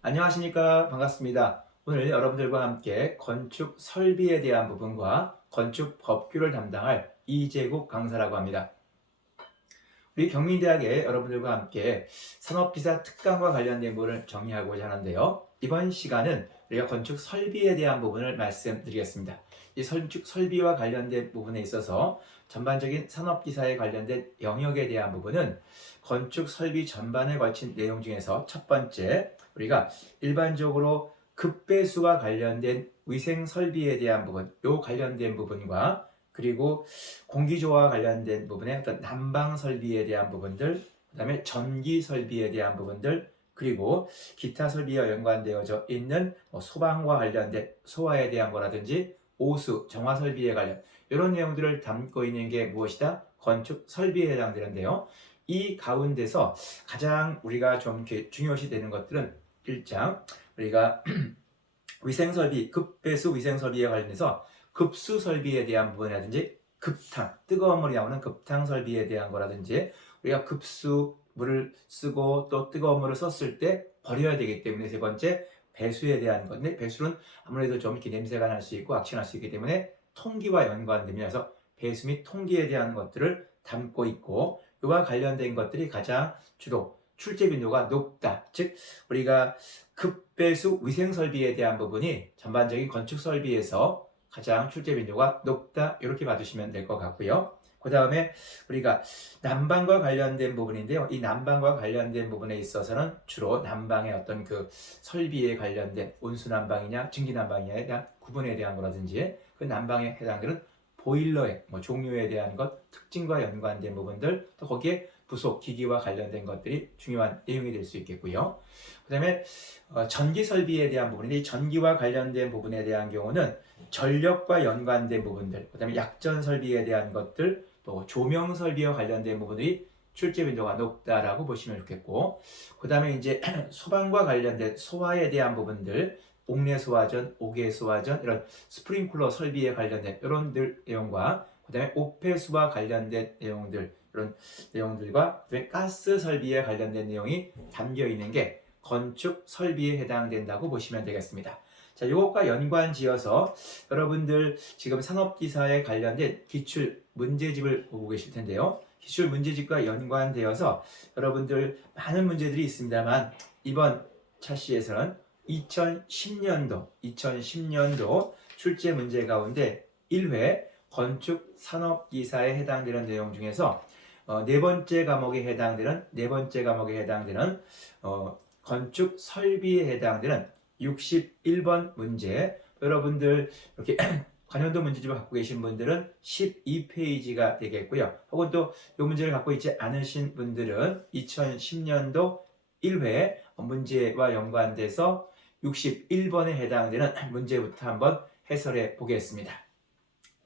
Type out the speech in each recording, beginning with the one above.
안녕하십니까. 반갑습니다. 오늘 여러분들과 함께 건축 설비에 대한 부분과 건축 법규를 담당할 이재국 강사라고 합니다. 우리 경민대학의 여러분들과 함께 산업기사 특강과 관련된 부분을 정리하고자 하는데요. 이번 시간은 우리가 건축 설비에 대한 부분을 말씀드리겠습니다. 이 건축 설비와 관련된 부분에 있어서 전반적인 산업기사에 관련된 영역에 대한 부분은 건축 설비 전반에 걸친 내용 중에서 첫 번째, 우리가 일반적으로 급배수와 관련된 위생 설비에 대한 부분, 요 관련된 부분과 그리고 공기조와 관련된 부분의 어떤 난방 설비에 대한 부분들, 그 다음에 전기 설비에 대한 부분들, 그리고 기타 설비와 연관되어져 있는 소방과 관련된 소화에 대한 거라든지 오수, 정화 설비에 관련 이런 내용들을 담고 있는 게 무엇이다? 건축 설비에 해당되는데요. 이 가운데서 가장 우리가 좀 중요시 되는 것들은 1장 우리가 위생설비, 급배수 위생설비에 관련해서 급수 설비에 대한 부분이라든지 급탕, 뜨거운 물이 나오는 급탕 설비에 대한 거라든지 우리가 급수 물을 쓰고 또 뜨거운 물을 썼을 때 버려야 되기 때문에 세 번째 배수에 대한 건데 배수는 아무래도 좀 이렇게 냄새가 날 수 있고 악취날 수 있기 때문에 통기와 연관되면서 배수 및 통기에 대한 것들을 담고 있고 이와 관련된 것들이 가장 주로 출제 빈도가 높다. 즉 우리가 급배수 위생 설비에 대한 부분이 전반적인 건축 설비에서 가장 출제 빈도가 높다. 이렇게 봐주시면 될 것 같고요. 그 다음에 우리가 난방과 관련된 부분인데요. 이 난방과 관련된 부분에 있어서는 주로 난방의 어떤 그 설비에 관련된 온수 난방이냐 증기 난방이냐에 대한 구분에 대한 거라든지 그 난방에 해당되는 보일러의 종류에 대한 것, 특징과 연관된 부분들, 또 거기에 부속 기기와 관련된 것들이 중요한 내용이 될 수 있겠고요. 그 다음에 전기 설비에 대한 부분인데 이 전기와 관련된 부분에 대한 경우는 전력과 연관된 부분들, 그 다음에 약전 설비에 대한 것들, 또 조명 설비와 관련된 부분들이 출제 빈도가 높다라고 보시면 좋겠고, 그 다음에 이제 소방과 관련된 소화에 대한 부분들, 옥내 소화전, 옥외 소화전, 이런 스프링클러 설비에 관련된 이런 내용과 그 다음에 오폐수와 관련된 내용들, 이런 내용들과 가스 설비에 관련된 내용이 담겨 있는 게 건축 설비에 해당된다고 보시면 되겠습니다. 자, 이것과 연관 지어서 여러분들 지금 산업기사에 관련된 기출 문제집을 보고 계실 텐데요. 기출 문제집과 연관되어서 여러분들 많은 문제들이 있습니다만 이번 차시에서는 2010년도 출제 문제 가운데 1회 건축 산업기사에 해당되는 내용 중에서 네 번째 과목에 해당되는 건축 설비에 해당되는 61번 문제, 여러분들 이렇게 관련도 문제집을 갖고 계신 분들은 12페이지가 되겠고요. 혹은 또 이 문제를 갖고 있지 않으신 분들은 2010년도 1회 문제와 연관돼서 61번에 해당되는 문제부터 한번 해설해 보겠습니다.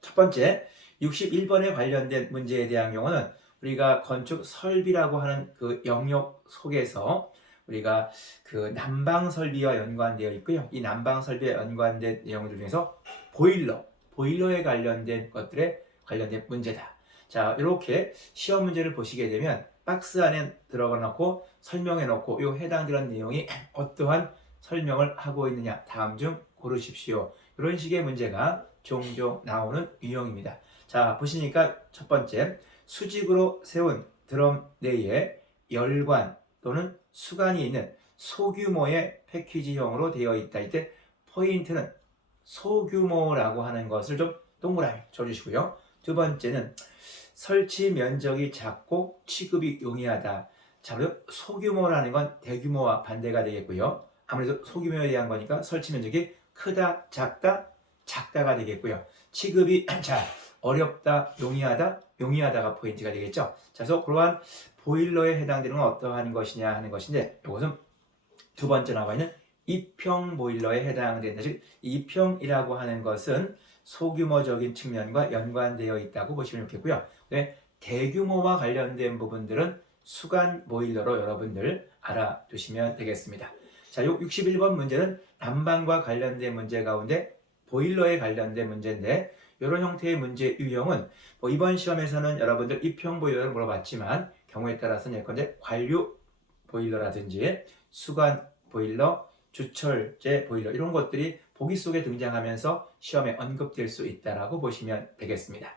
첫 번째, 61번에 관련된 문제에 대한 경우는 우리가 건축 설비라고 하는 그 영역 속에서 우리가 그 난방 설비와 연관되어 있고요. 이 난방 설비에 연관된 내용들 중에서 보일러에 관련된 것들에 관련된 문제다. 자, 이렇게 시험 문제를 보시게 되면 박스 안에 들어가 놓고 설명해 놓고 이 해당되는 내용이 어떠한 설명을 하고 있느냐 다음 중 고르십시오. 이런 식의 문제가 종종 나오는 유형입니다. 자, 보시니까 첫 번째, 수직으로 세운 드럼 내에 열관 또는 수관이 있는 소규모의 패키지형으로 되어 있다. 이때 포인트는 소규모라고 하는 것을 좀 동그라미 쳐주시고요. 두 번째는 설치 면적이 작고 취급이 용이하다. 자, 소규모라는 건 대규모와 반대가 되겠고요. 아무래도 소규모에 대한 거니까 설치 면적이 크다, 작다가 되겠고요. 취급이 어렵다, 용이하다가 포인트가 되겠죠. 자, 그래서 그러한 보일러에 해당되는 건 어떠한 것이냐 하는 것인데 이것은 두 번째 나와 있는 이평 보일러에 해당된다. 즉 이평이라고 하는 것은 소규모적인 측면과 연관되어 있다고 보시면 좋겠고요. 대규모와 관련된 부분들은 수간 보일러로 여러분들 알아두시면 되겠습니다. 자, 61번 문제는 난방과 관련된 문제 가운데 보일러에 관련된 문제인데 이런 형태의 문제 유형은 이번 시험에서는 여러분들 입형 보일러를 물어봤지만 경우에 따라서는 예컨대 관류 보일러라든지 수관 보일러, 주철제 보일러 이런 것들이 보기 속에 등장하면서 시험에 언급될 수 있다라고 보시면 되겠습니다.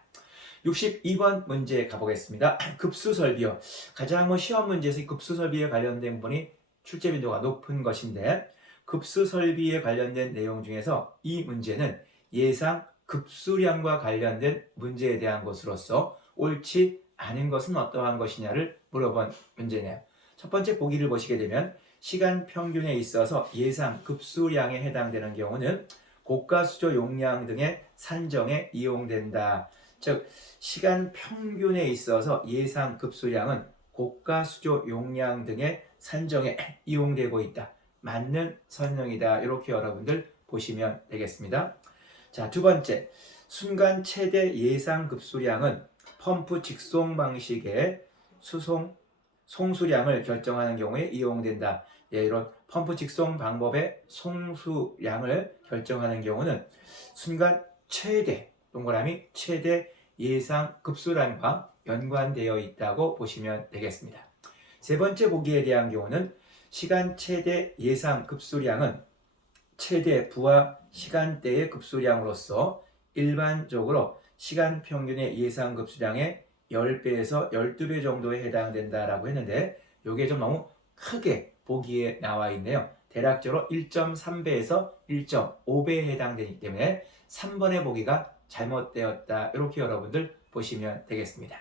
62번 문제 가보겠습니다. 급수설비요. 가장 시험 문제에서 급수설비에 관련된 부분이 출제 빈도가 높은 것인데 급수설비에 관련된 내용 중에서 이 문제는 예상 급수량과 관련된 문제에 대한 것으로서 옳지 않은 것은 어떠한 것이냐를 물어본 문제네요. 첫 번째 보기를 보시게 되면 시간 평균에 있어서 예상 급수량에 해당되는 경우는 고가수조 용량 등의 산정에 이용된다. 즉 시간 평균에 있어서 예상 급수량은 고가수조 용량 등의 산정에 이용되고 있다. 맞는 설명이다. 이렇게 여러분들 보시면 되겠습니다. 자, 두 번째, 순간 최대 예상 급수량은 펌프 직송 방식의 송수량을 결정하는 경우에 이용된다. 예, 이런 펌프 직송 방법의 송수량을 결정하는 경우는 순간 최대, 동그라미 최대 예상 급수량과 연관되어 있다고 보시면 되겠습니다. 세 번째 보기에 대한 경우는 시간 최대 예상 급수량은 최대 부하 시간대의 급수량으로서 일반적으로 시간 평균의 예상 급수량의 10배에서 12배 정도에 해당된다라고 했는데 이게 좀 너무 크게 보기에 나와 있네요. 대략적으로 1.3배에서 1.5배에 해당되기 때문에 3번의 보기가 잘못되었다. 이렇게 여러분들 보시면 되겠습니다.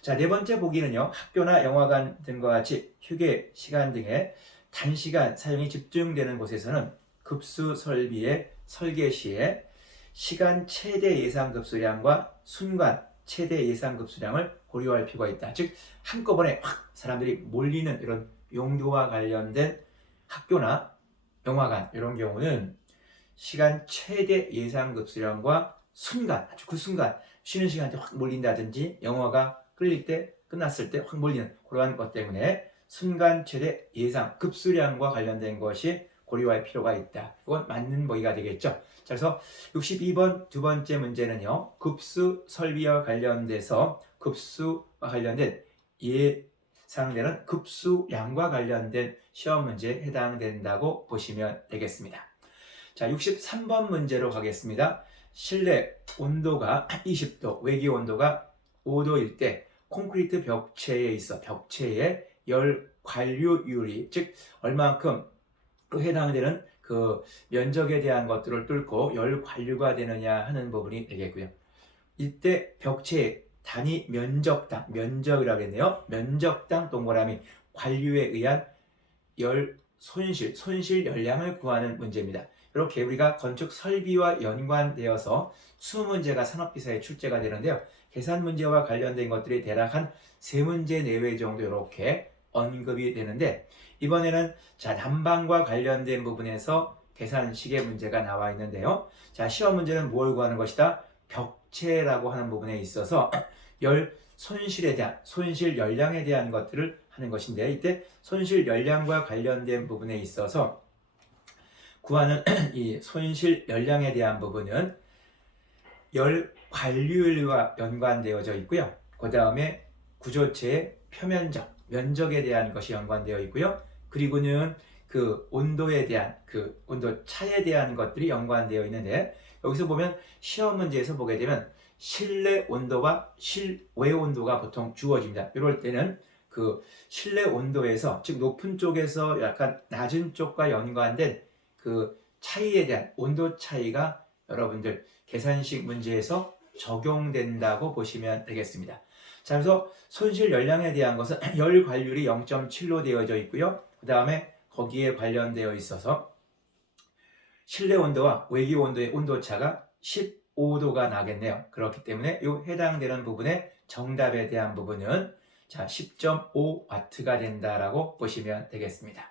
자, 네 번째 보기는요. 학교나 영화관 등과 같이 휴게 시간 등의 단시간 사용이 집중되는 곳에서는 급수 설비의 설계 시에 시간 최대 예상 급수량과 순간 최대 예상 급수량을 고려할 필요가 있다. 즉 한꺼번에 확 사람들이 몰리는 이런 용도와 관련된 학교나 영화관 이런 경우는 시간 최대 예상 급수량과 순간, 아주 그 순간 쉬는 시간대 확 몰린다든지 영화가 끌릴 때 끝났을 때 확 몰리는 그러한 것 때문에 순간 최대 예상 급수량과 관련된 것이 고려할 필요가 있다. 이건 맞는 보기가 되겠죠. 자, 그래서 62번 두 번째 문제는요. 급수 설비와 관련돼서 급수와 관련된 예상되는 급수량과 관련된 시험 문제에 해당된다고 보시면 되겠습니다. 자, 63번 문제로 가겠습니다. 실내 온도가 20도, 외기 온도가 5도일 때 콘크리트 벽체에 있어 벽체의 열 관류율이 즉 얼만큼 해당되는 그 면적에 대한 것들을 뚫고 열 관류가 되느냐 하는 부분이 되겠고요. 이때 벽체의 단위 면적당, 면적이라고 했네요. 면적당 동그라미 관류에 의한 열 손실 열량을 구하는 문제입니다. 이렇게 우리가 건축 설비와 연관되어서 수문제가 산업비사에 출제가 되는데요. 계산 문제와 관련된 것들이 대략 한 3문제 내외 정도 이렇게 언급이 되는데 이번에는 자 난방과 관련된 부분에서 계산식의 문제가 나와 있는데요. 자 시험 문제는 뭘 구하는 것이다? 벽체라고 하는 부분에 있어서 열 손실에 대한 손실 열량에 대한 것들을 하는 것인데 이때 손실 열량과 관련된 부분에 있어서 구하는 이 손실 열량에 대한 부분은 열 관류율과 연관되어져 있고요. 그 다음에 구조체의 표면적, 면적에 대한 것이 연관되어 있고요. 그리고는 그 온도에 대한 그 온도 차에 대한 것들이 연관되어 있는데 여기서 보면 시험 문제에서 보게 되면 실내 온도와 실외 온도가 보통 주어집니다. 이럴 때는 그 실내 온도에서 즉 높은 쪽에서 약간 낮은 쪽과 연관된 그 차이에 대한 온도 차이가 여러분들 계산식 문제에서 적용된다고 보시면 되겠습니다. 자, 그래서 손실 열량에 대한 것은 열 관율이 0.7로 되어져 있고요. 그 다음에 거기에 관련되어 있어서 실내 온도와 외기 온도의 온도차가 15도가 나겠네요. 그렇기 때문에 이 해당되는 부분의 정답에 대한 부분은 자 10.5W가 된다라고 보시면 되겠습니다.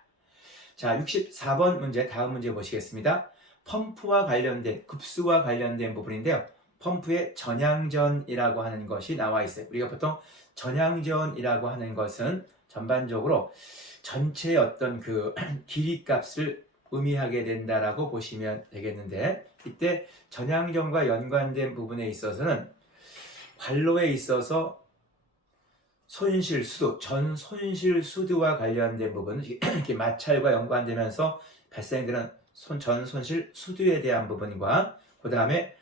자, 64번 문제 다음 문제 보시겠습니다. 펌프와 관련된 급수와 관련된 부분인데요. 펌프의 전향전이라고 하는 것이 나와 있어요. 우리가 보통 전향전이라고 하는 것은 전반적으로 전체의 어떤 그 길이값을 의미하게 된다라고 보시면 되겠는데 이때 전향전과 연관된 부분에 있어서는 관로에 있어서 손실 수도, 전 손실 수도와 관련된 부분은 이렇게 마찰과 연관되면서 발생되는 전 손실 수두에 대한 부분과 그 다음에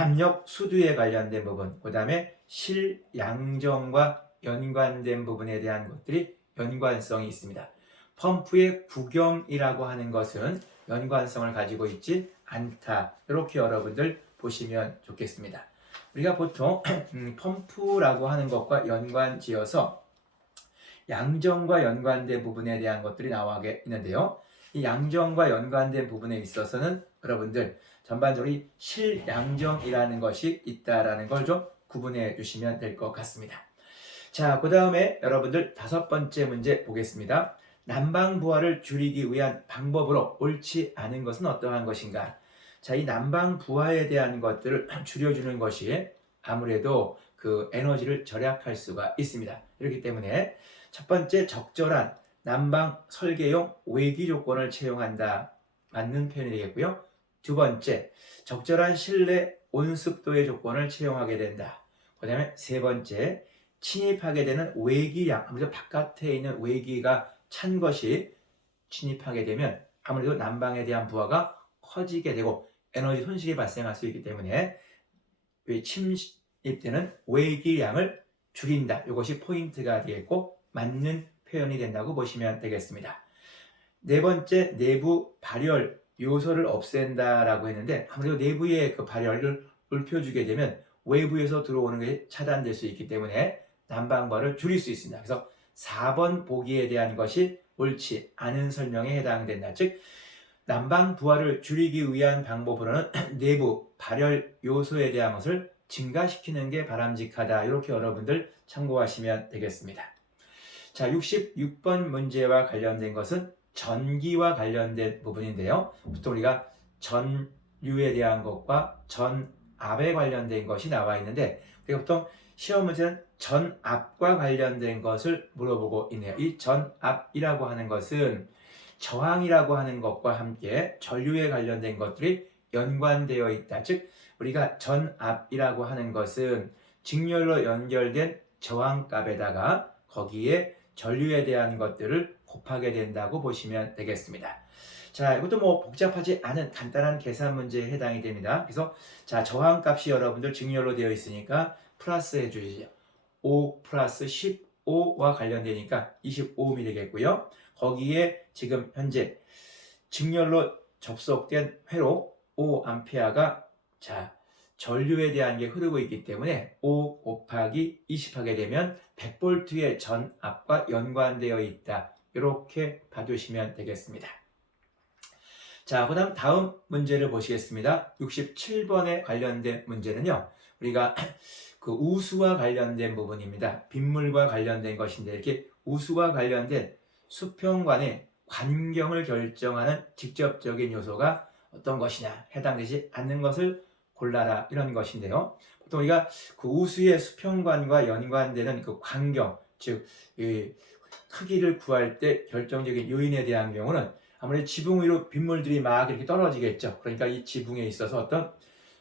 압력 수두에 관련된 부분, 그 다음에 실양정과 연관된 부분에 대한 것들이 연관성이 있습니다. 펌프의 구경이라고 하는 것은 연관성을 가지고 있지 않다. 이렇게 여러분들 보시면 좋겠습니다. 우리가 보통 펌프라고 하는 것과 연관지어서 양정과 연관된 부분에 대한 것들이 나와 있는데요. 이 양정과 연관된 부분에 있어서는 여러분들 전반적으로 실양정이라는 것이 있다라는 걸 좀 구분해 주시면 될 것 같습니다. 자, 그 다음에 여러분들 5번째 문제 보겠습니다. 난방부하를 줄이기 위한 방법으로 옳지 않은 것은 어떠한 것인가? 자, 이 난방부하에 대한 것들을 줄여주는 것이 아무래도 그 에너지를 절약할 수가 있습니다. 그렇기 때문에 첫 번째, 적절한 난방 설계용 외기 조건을 채용한다. 맞는 표현이 되겠고요. 두 번째, 적절한 실내 온습도의 조건을 채용하게 된다. 그 다음에 세 번째, 침입하게 되는 외기량, 아무래도 바깥에 있는 외기가 찬 것이 침입하게 되면 아무래도 난방에 대한 부하가 커지게 되고 에너지 손실이 발생할 수 있기 때문에 침입되는 외기량을 줄인다. 이것이 포인트가 되겠고 맞는 표현이 된다고 보시면 되겠습니다. 네 번째, 내부 발열 요소를 없앤다라고 했는데 아무래도 내부의 그 발열을 넓혀주게 되면 외부에서 들어오는 게 차단될 수 있기 때문에 난방부하를 줄일 수 있습니다. 그래서 4번 보기에 대한 것이 옳지 않은 설명에 해당된다. 즉 난방부하를 줄이기 위한 방법으로는 내부 발열 요소에 대한 것을 증가시키는 게 바람직하다. 이렇게 여러분들 참고하시면 되겠습니다. 자, 66번 문제와 관련된 것은 전기와 관련된 부분인데요. 보통 우리가 전류에 대한 것과 전압에 관련된 것이 나와 있는데 우리가 보통 시험 문제는 전압과 관련된 것을 물어보고 있네요. 이 전압이라고 하는 것은 저항이라고 하는 것과 함께 전류에 관련된 것들이 연관되어 있다. 즉 우리가 전압이라고 하는 것은 직렬로 연결된 저항값에다가 거기에 전류에 대한 것들을 곱하게 된다고 보시면 되겠습니다. 자, 이것도 뭐 복잡하지 않은 간단한 계산 문제에 해당이 됩니다. 그래서 자, 저항값이 여러분들 직렬로 되어 있으니까 플러스 해주시죠. 5 플러스 15와 관련되니까 25옴이 되겠고요. 거기에 지금 현재 직렬로 접속된 회로 5A가 자, 전류에 대한 게 흐르고 있기 때문에 5 곱하기 20 하게 되면 100V의 전압과 연관되어 있다. 이렇게 봐두시면 되겠습니다. 자, 그 다음 문제를 보시겠습니다. 67번에 관련된 문제는요. 우리가 그 우수와 관련된 부분입니다. 빗물과 관련된 것인데 이렇게 우수와 관련된 수평관의 환경을 결정하는 직접적인 요소가 어떤 것이냐 해당되지 않는 것을 골라라 이런 것인데요. 보통 우리가 그 우수의 수평관과 연관되는 그 환경, 즉 크기를 구할 때 결정적인 요인에 대한 경우는 아무래도 지붕 위로 빗물들이 막 이렇게 떨어지겠죠. 그러니까 이 지붕에 있어서 어떤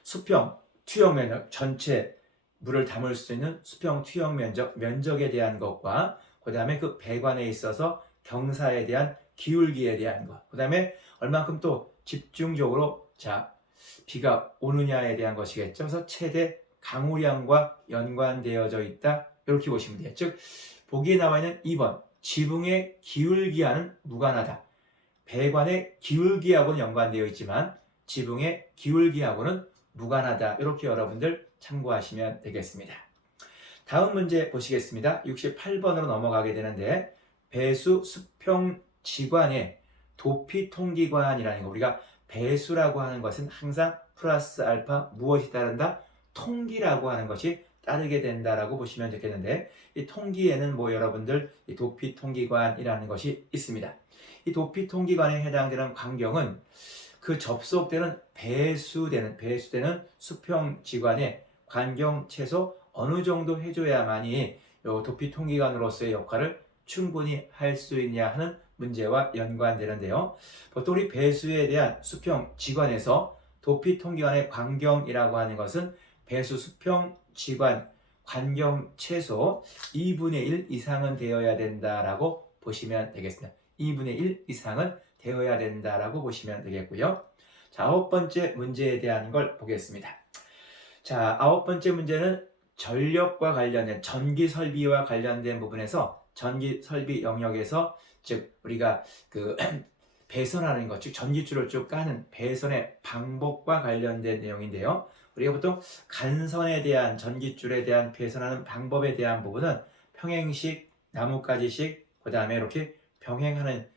수평, 투영 면적, 전체 물을 담을 수 있는 수평 투영 면적에 대한 것과 그 다음에 그 배관에 있어서 경사에 대한 기울기에 대한 것, 그 다음에 얼만큼 또 집중적으로 비가 오느냐에 대한 것이겠죠. 그래서 최대 강우량과 연관되어져 있다. 이렇게 보시면 돼요. 즉 보기에 나와 있는 2번 지붕의 기울기와는 무관하다. 배관의 기울기하고는 연관되어 있지만 지붕의 기울기하고는 무관하다. 이렇게 여러분들 참고하시면 되겠습니다. 다음 문제 보시겠습니다. 68번으로 넘어가게 되는데 배수 수평 지관의 도피 통기관이라는 거, 우리가 배수라고 하는 것은 항상 플러스 알파 무엇이 따른다? 통기라고 하는 것이 따르게 된다라고 보시면 되겠는데 이 통기에는 뭐 여러분들 이 도피 통기관이라는 것이 있습니다. 이 도피 통기관에 해당되는 광경은 그 접속되는 배수되는 수평 지관의 관경 최소 어느 정도 해줘야만이 도피 통기관으로서의 역할을 충분히 할 수 있냐 하는 문제와 연관되는데요. 보통 우리 배수에 대한 수평 지관에서 도피 통기관의 관경이라고 하는 것은 배수 수평 지관 관경 최소 2분의 1 이상은 되어야 된다라고 보시면 되겠습니다. 2분의 1 이상은 되어야 된다라고 보시면 되겠고요. 자, 아홉 번째 문제에 대한 걸 보겠습니다. 자, 아홉 번째 문제는 전력과 관련된 전기 설비와 관련된 부분에서 전기 설비 영역에서 즉 우리가 그 배선하는 것, 즉 전기줄을 쭉 까는 배선의 방법과 관련된 내용인데요. 우리가 보통 간선에 대한 전기줄에 대한 배선하는 방법에 대한 부분은 평행식, 나뭇가지식, 그 다음에 이렇게 병행하는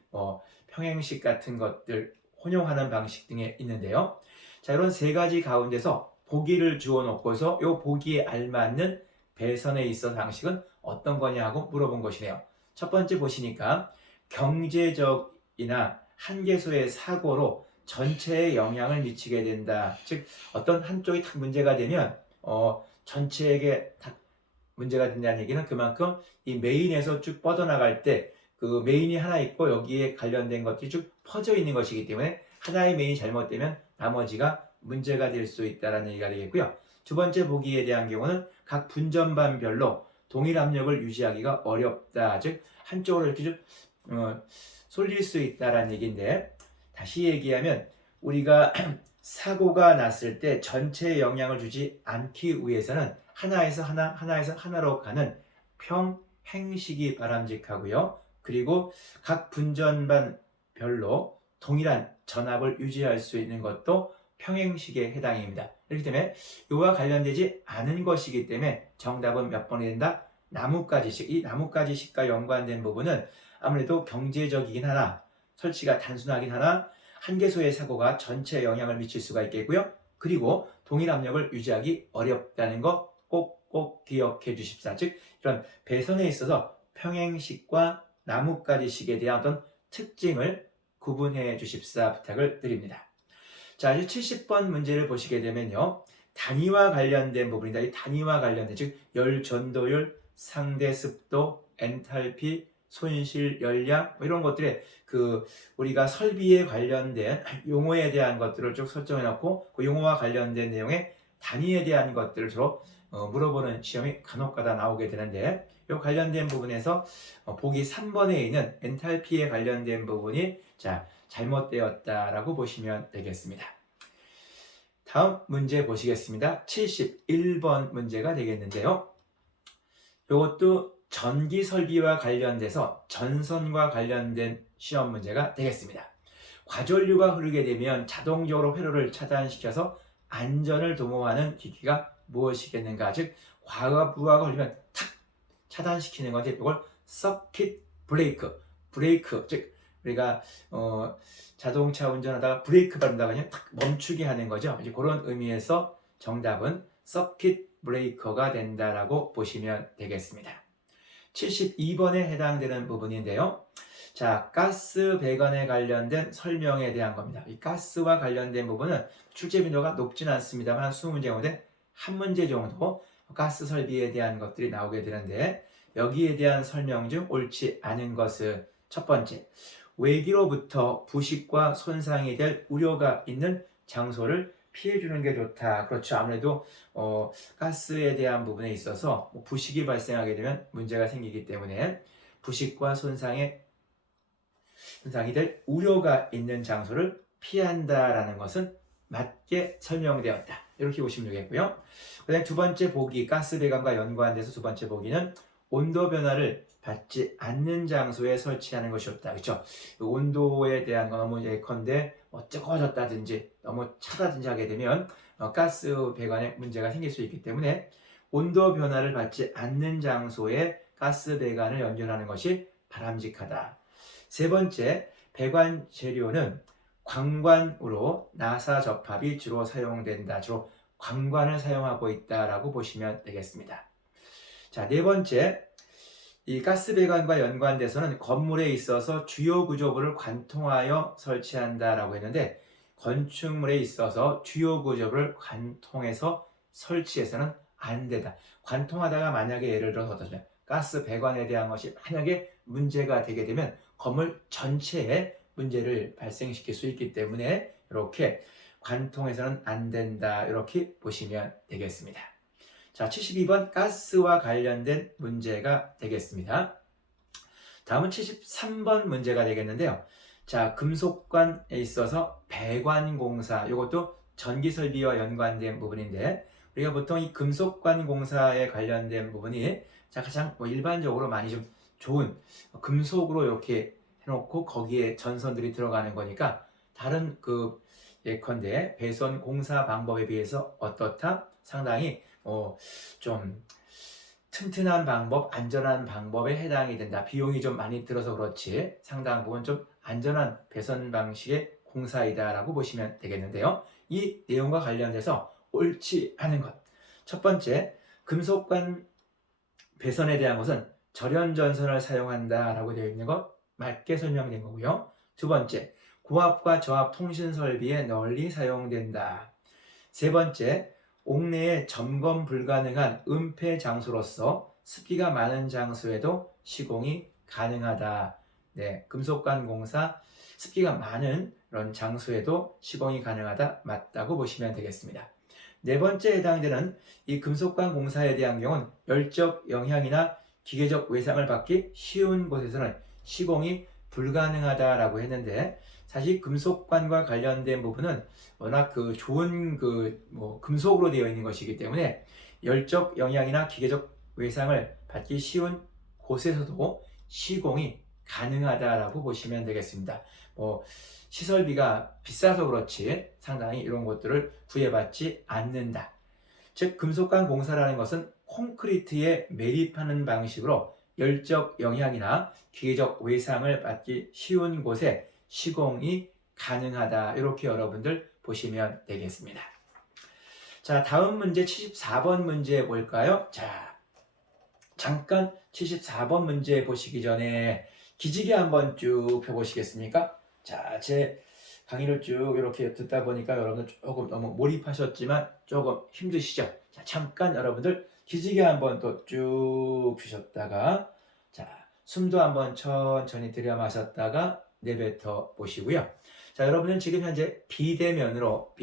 평행식 같은 것들 혼용하는 방식 등에 있는데요. 자, 이런 세 가지 가운데서 보기를 주어 놓고서 이 보기에 알맞는 배선에 있어서 방식은 어떤 거냐 하고 물어본 것이네요. 첫 번째 보시니까 경제적이나 한계소의 사고로 전체에 영향을 미치게 된다. 즉 어떤 한쪽이 딱 문제가 되면 전체에게 딱 문제가 된다는 얘기는 그만큼 이 메인에서 쭉 뻗어나갈 때 그 메인이 하나 있고 여기에 관련된 것들이 쭉 퍼져 있는 것이기 때문에 하나의 메인이 잘못되면 나머지가 문제가 될 수 있다는 얘기가 되겠고요. 두 번째 보기에 대한 경우는 각 분전반별로 동일 압력을 유지하기가 어렵다. 즉 한쪽으로 이렇게 좀 쏠릴 수 있다는 얘기인데, 다시 얘기하면 우리가 사고가 났을 때 전체에 영향을 주지 않기 위해서는 하나에서 하나, 하나에서 하나로 가는 평행식이 바람직하고요. 그리고 각 분전반별로 동일한 전압을 유지할 수 있는 것도 평행식에 해당입니다. 그렇기 때문에 이와 관련되지 않은 것이기 때문에 정답은 몇 번이 된다? 나뭇가지식. 이 나뭇가지식과 연관된 부분은 아무래도 경제적이긴 하나, 설치가 단순하긴 하나, 한계소의 사고가 전체에 영향을 미칠 수가 있겠고요. 그리고 동일 압력을 유지하기 어렵다는 거 꼭꼭 기억해 주십사. 즉 이런 배선에 있어서 평행식과 나뭇가지식에 대한 어떤 특징을 구분해 주십사 부탁을 드립니다. 자, 이제 70번 문제를 보시게 되면요. 단위와 관련된 부분이다. 이 단위와 관련된, 즉 열 전도율, 상대 습도, 엔탈피, 손실, 열량 이런 것들에 우리가 설비에 관련된 용어에 대한 것들을 쭉 설정해 놓고 그 용어와 관련된 내용의 단위에 대한 것들을 주로 물어보는 시험이 간혹가다 나오게 되는데, 이 관련된 부분에서 보기 3번에 있는 엔탈피에 관련된 부분이 잘못되었다라고 보시면 되겠습니다. 다음 문제 보시겠습니다. 71번 문제가 되겠는데요. 이것도 전기 설비와 관련돼서 전선과 관련된 시험 문제가 되겠습니다. 과전류가 흐르게 되면 자동적으로 회로를 차단시켜서 안전을 도모하는 기기가 무엇이겠는가? 즉 과부하가 걸리면 탁 차단시키는 건데 이걸 서킷 브레이크, 즉 우리가 자동차 운전하다가 브레이크 밟는다고 하면 탁 멈추게 하는 거죠. 이제 그런 의미에서 정답은 서킷 브레이커가 된다라고 보시면 되겠습니다. 72번에 해당되는 부분인데요. 자, 가스 배관에 관련된 설명에 대한 겁니다. 이 가스와 관련된 부분은 출제 빈도가 높지는 않습니다만 한 20문제 가운데 한 문제 정도 가스 설비에 대한 것들이 나오게 되는데, 여기에 대한 설명 중 옳지 않은 것은 첫 번째, 외기로부터 부식과 손상이 될 우려가 있는 장소를 피해주는 게 좋다. 그렇죠. 아무래도 가스에 대한 부분에 있어서 부식이 발생하게 되면 문제가 생기기 때문에 부식과 손상이 될 우려가 있는 장소를 피한다라는 것은 맞게 설명되었다. 이렇게 보시면 되겠고요. 그 다음에 두 번째 보기, 가스 배관과 연관돼서 두 번째 보기는 온도 변화를 받지 않는 장소에 설치하는 것이 좋다. 그렇죠? 온도에 대한 거 너무 예컨대 뜨거워졌다든지 너무 차다든지 하게 되면 가스 배관에 문제가 생길 수 있기 때문에 온도 변화를 받지 않는 장소에 가스 배관을 연결하는 것이 바람직하다. 세 번째, 배관 재료는 광관으로 나사 접합이 주로 사용된다. 주로 광관을 사용하고 있다라고 보시면 되겠습니다. 자, 네 번째, 이 가스 배관과 연관돼서는 건물에 있어서 주요 구조부를 관통하여 설치한다라고 했는데, 건축물에 있어서 주요 구조부를 관통해서 설치해서는 안 된다. 관통하다가 만약에 예를 들어서 어떠냐, 가스 배관에 대한 것이 만약에 문제가 되게 되면 건물 전체에 문제를 발생시킬 수 있기 때문에 이렇게 관통해서는 안 된다. 이렇게 보시면 되겠습니다. 자, 72번 가스와 관련된 문제가 되겠습니다. 다음은 73번 문제가 되겠는데요. 자, 금속관에 있어서 배관공사, 이것도 전기설비와 연관된 부분인데, 우리가 보통 이 금속관 공사에 관련된 부분이 자, 가장 일반적으로 많이 좀 좋은 금속으로 이렇게 해놓고 거기에 전선들이 들어가는 거니까 다른 예컨대 배선 공사 방법에 비해서 어떻다? 상당히 좀 튼튼한 방법, 안전한 방법에 해당이 된다. 비용이 좀 많이 들어서 그렇지 상당 부분 좀 안전한 배선 방식의 공사이다라고 보시면 되겠는데요. 이 내용과 관련돼서 옳지 않은 것. 첫 번째, 금속관 배선에 대한 것은 절연전선을 사용한다라고 되어 있는 것 맞게 설명된 거고요. 두 번째, 고압과 저압 통신 설비에 널리 사용된다. 세 번째, 옥내에 점검 불가능한 은폐 장소로서 습기가 많은 장소에도 시공이 가능하다. 네, 금속관 공사 습기가 많은 그런 장소에도 시공이 가능하다. 맞다고 보시면 되겠습니다. 네 번째 해당되는 이 금속관 공사에 대한 경우는 열적 영향이나 기계적 외상을 받기 쉬운 곳에서는 시공이 불가능하다라고 했는데, 사실 금속관과 관련된 부분은 워낙 좋은 금속으로 되어 있는 것이기 때문에 열적 영향이나 기계적 외상을 받기 쉬운 곳에서도 시공이 가능하다라고 보시면 되겠습니다. 시설비가 비싸서 그렇지 상당히 이런 것들을 구애받지 않는다. 즉, 금속관 공사라는 것은 콘크리트에 매립하는 방식으로 열적 영향이나 기계적 외상을 받기 쉬운 곳에 시공이 가능하다. 이렇게 여러분들 보시면 되겠습니다. 자, 다음 문제 74번 문제 볼까요? 자, 잠깐 74번 문제 보시기 전에 기지개 한번 쭉 펴보시겠습니까? 자, 제 강의를 쭉 이렇게 듣다 보니까 여러분들 조금 너무 몰입하셨지만 조금 힘드시죠? 자, 잠깐 여러분들 기지개 한번 또 쭉 펴셨다가, 자, 숨도 한번 천천히 들여 마셨다가 내뱉어 보시고요. 자, 여러분은 지금 현재 비대면으로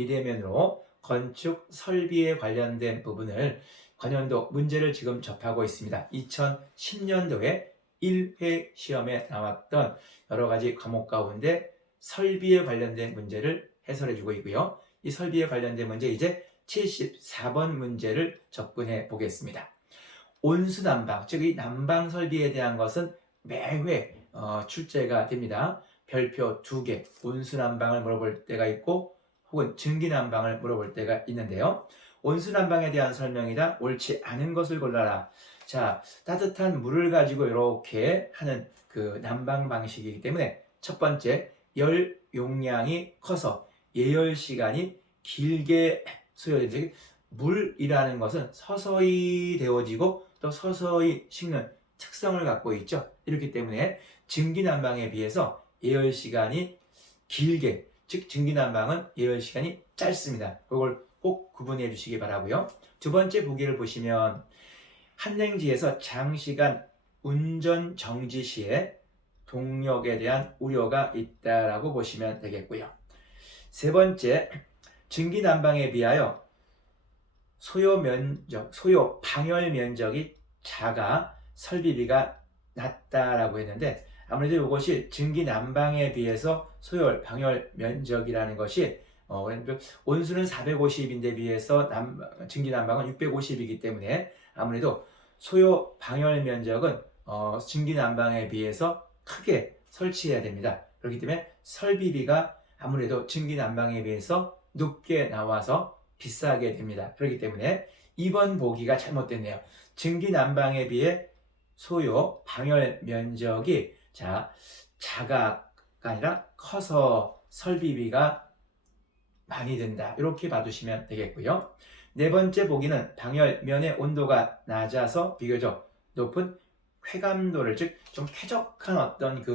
건축 설비에 관련된 부분을 관련도 문제를 지금 접하고 있습니다. 2010년도에 1회 시험에 나왔던 여러 가지 과목 가운데 설비에 관련된 문제를 해설해 주고 있고요. 이 설비에 관련된 문제 이제 74번 문제를 접근해 보겠습니다. 온수난방, 즉 이 난방 설비에 대한 것은 매회 출제가 됩니다. 별표 2개, 온수난방을 물어볼 때가 있고 혹은 증기난방을 물어볼 때가 있는데요. 온수난방에 대한 설명이다. 옳지 않은 것을 골라라. 자, 따뜻한 물을 가지고 이렇게 하는 난방 방식이기 때문에 첫 번째, 열 용량이 커서 예열 시간이 길게 소요되지. 물이라는 것은 서서히 데워지고 또 서서히 식는 특성을 갖고 있죠. 이렇기 때문에 증기난방에 비해서 예열 시간이 길게, 즉 증기난방은 예열 시간이 짧습니다. 그걸 꼭 구분해 주시기 바라고요. 두 번째 보기를 보시면 한냉지에서 장시간 운전 정지 시에 동력에 대한 우려가 있다라고 보시면 되겠고요. 세 번째, 증기난방에 비하여 소요 방열 면적이 작아 설비비가 낮다라고 했는데, 아무래도 이것이 증기난방에 비해서 소요 방열 면적이라는 것이 온수는 450인데 비해서 증기난방은 650이기 때문에 아무래도 소요 방열 면적은 증기난방에 비해서 크게 설치해야 됩니다. 그렇기 때문에 설비비가 아무래도 증기난방에 비해서 높게 나와서 비싸게 됩니다. 그렇기 때문에 2번 보기가 잘못됐네요. 증기난방에 비해 소요 방열 면적이 작아가 아니라 커서 설비비가 많이 든다. 이렇게 봐두시면 되겠고요. 네 번째 보기는 방열면의 온도가 낮아서 비교적 높은 쾌감도를, 즉 좀 쾌적한 어떤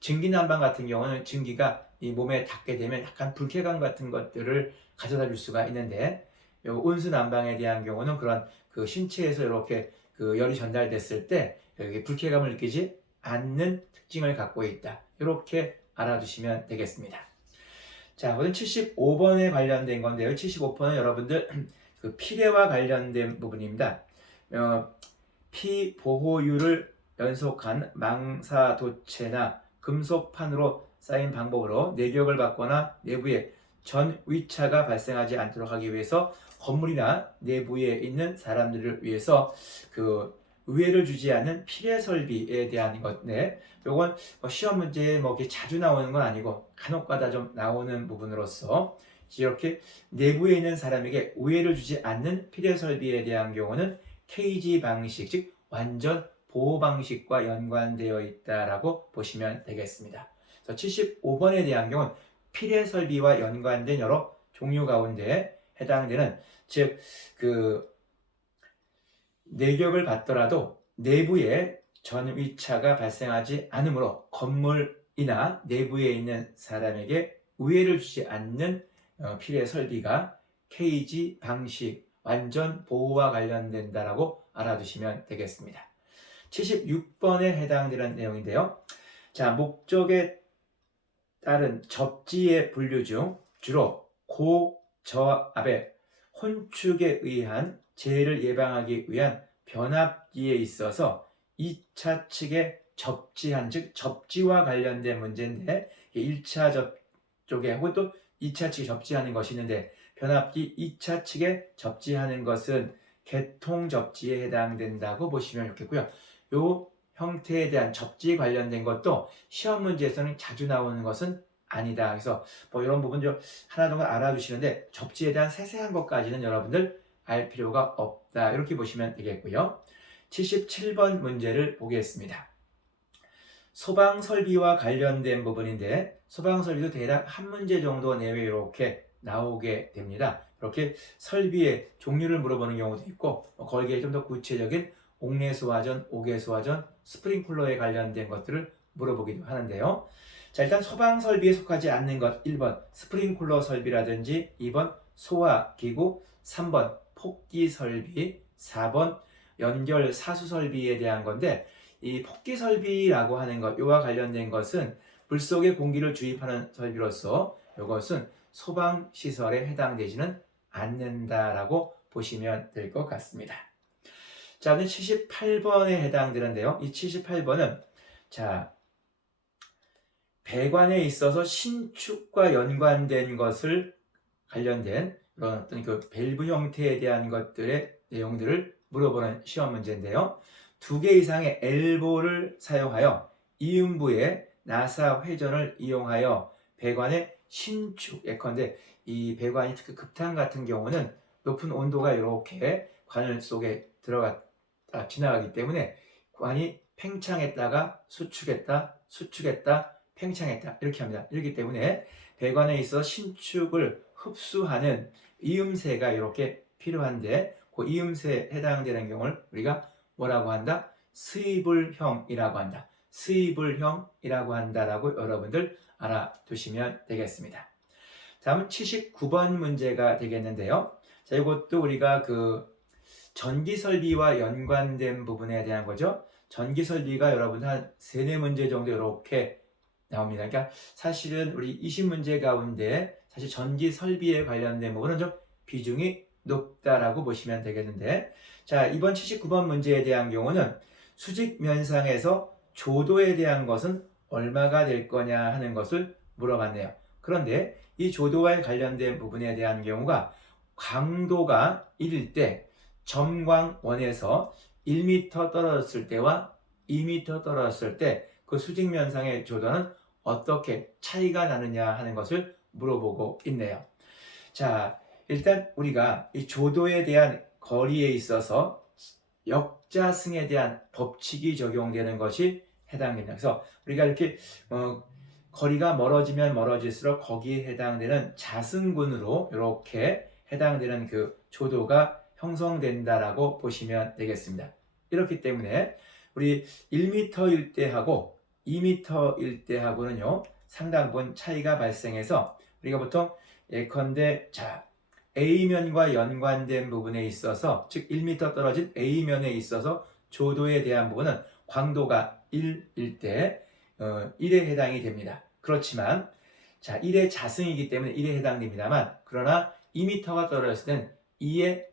증기난방 같은 경우는 증기가 이 몸에 닿게 되면 약간 불쾌감 같은 것들을 가져다 줄 수가 있는데, 온수난방에 대한 경우는 그런 신체에서 이렇게 열이 전달됐을 때 불쾌감을 느끼지 않는 특징을 갖고 있다. 이렇게 알아두시면 되겠습니다. 자, 오늘 75번에 관련된 건데요. 75번은 여러분들 피레와 관련된 부분입니다. 피 보호율을 연속한 망사도체나 금속판으로 쌓인 방법으로 내격을 받거나 내부에 전위차가 발생하지 않도록 하기 위해서 건물이나 내부에 있는 사람들을 위해서 그 우회를 주지 않는 필요 설비에 대한 것인데, 요건 시험 문제에 이렇게 자주 나오는 건 아니고 간혹가다 좀 나오는 부분으로서 이렇게 내부에 있는 사람에게 우회를 주지 않는 필요 설비에 대한 경우는 KG 방식, 즉 완전 보호 방식과 연관되어 있다라고 보시면 되겠습니다. 75번에 대한 경우는 필요 설비와 연관된 여러 종류 가운데 해당되는, 즉 내격을 받더라도 내부에 전위차가 발생하지 않으므로 건물이나 내부에 있는 사람에게 우회를 주지 않는 필요 설비가 KG 방식 완전 보호와 관련된다라고 알아두시면 되겠습니다. 76번에 해당되는 내용인데요. 자, 목적에 따른 접지의 분류 중 주로 고, 저, 압의 혼축에 의한 재해를 예방하기 위한 변압기에 있어서 2차 측에 접지한, 즉 접지와 관련된 문제인데 1차 쪽에 혹은 또 2차 측에 접지하는 것이 있는데, 변압기 2차 측에 접지하는 것은 개통 접지에 해당된다고 보시면 좋겠고요. 요 형태에 대한 접지 관련된 것도 시험 문제에서는 자주 나오는 것은 아니다. 그래서 이런 부분 좀 하나 정도 알아두시는데, 접지에 대한 세세한 것까지는 여러분들 알 필요가 없다, 이렇게 보시면 되겠고요. 77번 문제를 보겠습니다. 소방설비와 관련된 부분인데, 소방설비도 대략 한 문제 정도 내외 이렇게 나오게 됩니다. 이렇게 설비의 종류를 물어보는 경우도 있고, 거기에 좀 더 구체적인 옥내수화전, 옥외수화전, 스프링클러에 관련된 것들을 물어보기도 하는데요. 자, 일단 소방설비에 속하지 않는 것 1번 스프링클러 설비라든지, 2번 소화기구, 3번 폭기설비, 4번 연결 사수설비에 대한 건데, 이 폭기설비라고 하는 것, 이와 관련된 것은 물속에 공기를 주입하는 설비로서 이것은 소방시설에 해당되지는 않는다라고 보시면 될 것 같습니다. 자, 78번에 해당되는데요. 이 78번은 자, 배관에 있어서 신축과 연관된 것을 관련된 그런 어떤 밸브 형태에 대한 것들의 내용들을 물어보는 시험 문제인데요. 2개 이상의 엘보를 사용하여 이음부의 나사 회전을 이용하여 배관의 신축, 예컨대 이 배관이 특히 급탄 같은 경우는 높은 온도가 이렇게 관을 속에 들어갔다 지나가기 때문에 관이 팽창했다가 수축했다, 수축했다, 팽창했다, 이렇게 합니다. 이렇기 때문에 배관에 있어 신축을 흡수하는 이음새가 이렇게 필요한데, 그 이음새에 해당되는 경우를 우리가 뭐라고 한다? 스위블형이라고 한다. 스위블형이라고 한다라고 여러분들 알아두시면 되겠습니다. 다음은 79번 문제가 되겠는데요. 자, 이것도 우리가 전기설비와 연관된 부분에 대한 거죠. 전기설비가 여러분 한 3, 4문제 정도 이렇게 나옵니다. 그러니까 사실은 우리 20문제 가운데 사실 전기설비에 관련된 부분은 좀 비중이 높다라고 보시면 되겠는데, 자, 이번 79번 문제에 대한 경우는 수직 면상에서 조도에 대한 것은 얼마가 될 거냐 하는 것을 물어봤네요. 그런데 이 조도와 관련된 부분에 대한 경우가 강도가 1일 때 점광원에서 1m 떨어졌을 때와 2m 떨어졌을 때 그 수직면상의 조도는 어떻게 차이가 나느냐 하는 것을 물어보고 있네요. 자, 일단 우리가 이 조도에 대한 거리에 있어서 역자승에 대한 법칙이 적용되는 것이 해당됩니다. 그래서 우리가 이렇게 거리가 멀어지면 멀어질수록 거기에 해당되는 자승군으로 이렇게 해당되는 그 조도가 형성된다라고 보시면 되겠습니다. 이렇기 때문에 우리 1m일 때하고 2m일 때하고는요, 상당 부분 차이가 발생해서 우리가 보통 예컨대 자, A면과 연관된 부분에 있어서, 즉 1m 떨어진 A면에 있어서 조도에 대한 부분은 광도가 1일 때 1에 해당이 됩니다. 그렇지만 자, 1의 자승이기 때문에 1에 해당됩니다만, 그러나 2m가 떨어졌을 때는 2의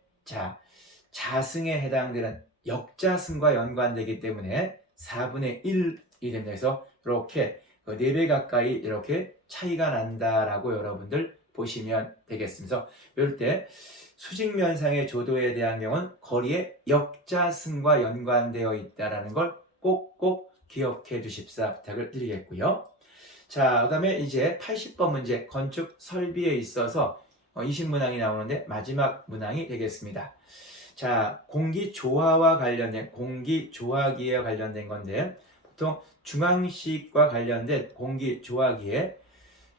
자승에 해당되는 역자승과 연관되기 때문에 4분의 1이 됩니다. 그래서 이렇게 4배 가까이 이렇게 차이가 난다라고 여러분들 보시면 되겠습니다. 이럴 때 수직면상의 조도에 대한 경우는 거리의 역자승과 연관되어 있다는 걸 꼭꼭 기억해 주십사 부탁을 드리겠고요. 자, 그 다음에 이제 80번 문제 건축 설비에 있어서 20문항이 나오는데 마지막 문항이 되겠습니다. 자, 공기조화와 관련된 공기조화기에 관련된 건데 보통 중앙식과 관련된 공기조화기에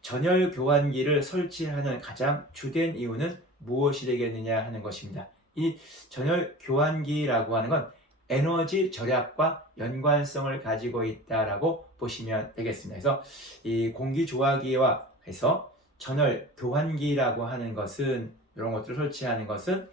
전열 교환기를 설치하는 가장 주된 이유는 무엇이 되겠느냐 하는 것입니다. 이 전열 교환기라고 하는 건 에너지 절약과 연관성을 가지고 있다라고 보시면 되겠습니다. 그래서 이 공기조화기와 해서 전열 교환기라고 하는 것은 이런 것들을 설치하는 것은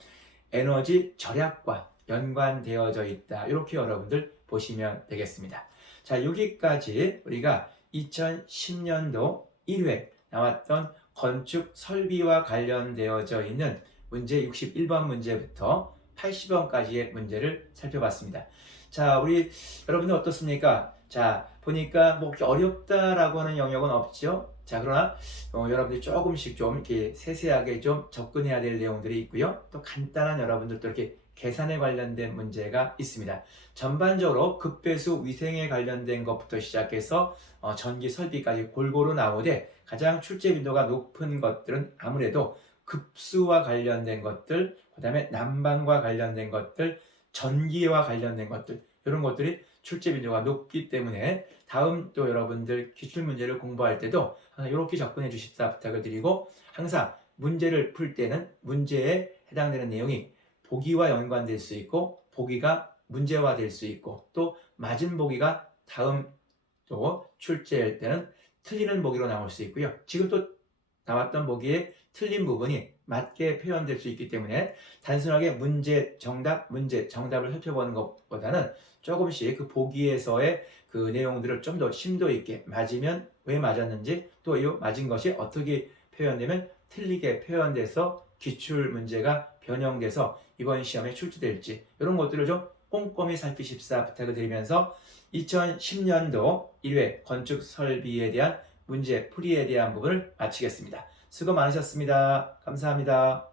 에너지 절약과 연관되어져 있다. 이렇게 여러분들 보시면 되겠습니다. 자, 여기까지 우리가 2010년도 1회 나왔던 건축 설비와 관련되어져 있는 문제 61번 문제부터 80번까지의 문제를 살펴봤습니다. 자, 우리 여러분들 어떻습니까? 자, 보니까 뭐 어렵다라고 하는 영역은 없죠. 자, 그러나 여러분들이 조금씩 좀 이렇게 세세하게 좀 접근해야 될 내용들이 있고요. 또 간단한 여러분들도 이렇게 계산에 관련된 문제가 있습니다. 전반적으로 급배수 위생에 관련된 것부터 시작해서 전기 설비까지 골고루 나오되 가장 출제 빈도가 높은 것들은 아무래도 급수와 관련된 것들, 그 다음에 난방과 관련된 것들, 전기와 관련된 것들, 이런 것들이 출제 빈도가 높기 때문에 다음 또 여러분들 기출문제를 공부할 때도 이렇게 접근해 주십사 부탁을 드리고, 항상 문제를 풀 때는 문제에 해당되는 내용이 보기와 연관될 수 있고 보기가 문제화 될 수 있고 또 맞은 보기가 다음 또 출제할 때는 틀리는 보기로 나올 수 있고요. 지금 또 나왔던 보기에 틀린 부분이 맞게 표현될 수 있기 때문에 단순하게 문제 정답을 살펴보는 것보다는 조금씩 그 보기에서의 그 내용들을 좀 더 심도 있게 맞으면 왜 맞았는지 또 이 맞은 것이 어떻게 표현되면 틀리게 표현돼서 기출 문제가 변형돼서 이번 시험에 출제될지 이런 것들을 좀 꼼꼼히 살피십사 부탁을 드리면서 2010년도 1회 건축 설비에 대한 문제 풀이에 대한 부분을 마치겠습니다. 수고 많으셨습니다. 감사합니다.